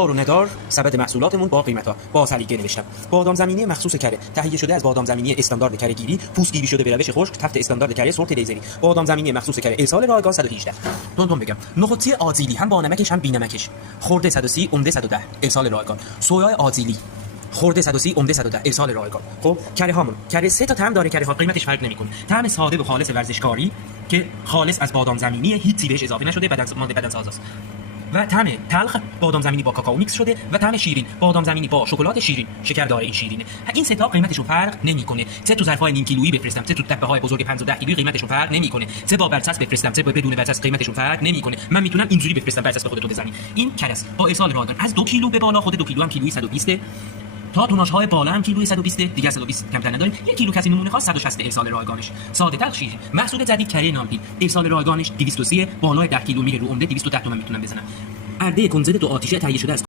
و ندار سبد محصولاتمون با قیمت‌ها با سلیقه نوشتم. بادام زمینی مخصوص کره تهیه شده از بادام زمینی استاندارد کره گیری، پوست گیری شده به روش خشک، تفت استاندارد کره سورت لیزری. بادام زمینی مخصوص کره ارسال رایگان 118. دونتون بگم نخودی آزیلی هم با نمکش هم بی نمکش. خورده 130 عمده 110 ارسال رایگان. سویا آزیلی خورده 130 عمده 110 ارسال رایگان. خب کره هامون کره 3 تا طعم داره، کره ها قیمتش فرق نمیکنه. طعم ساده و خالص ورزشکاری که خالص از بادام زمینی، هیچی بهش اضافه نشده، بدن ساز است. و طعم تلخ بادام زمینی با کاکائو میکس شده و طعم شیرین بادام زمینی با شکلات شیرین شکر داره. این شیرینه. این سه تا قیمتشون فرق نمیکنه. چه تو ظرفای نیم کیلویی بفرستم، چه تو تپه‌های بزرگ 5 و 10 کیلویی قیمتشون فرق نمیکنه. چه با برچسب بفرستم، چه بدون برچسب قیمتشون فرق نمیکنه. من میتونم اینجوری بفرستم برچسب خودتون بزنید. این کرس با ارسال رایگان از 2 کیلو به بالا، خود 2 کیلو هم کیلویی 120 تا توناژهای بالا هم کیلویی 120 دیگه 120 کمتر نداریم. 1 کیلو کسی نمونه خواست 160 ارسال رایگانش. ساده تر شیرین محصول جدید کره نامپی ارسال رایگانش 230 بالای 10 کیلو میره رو عمده 210 تومن میتونم بزنم. ارده کنزل دو آتیشه تهیه شده از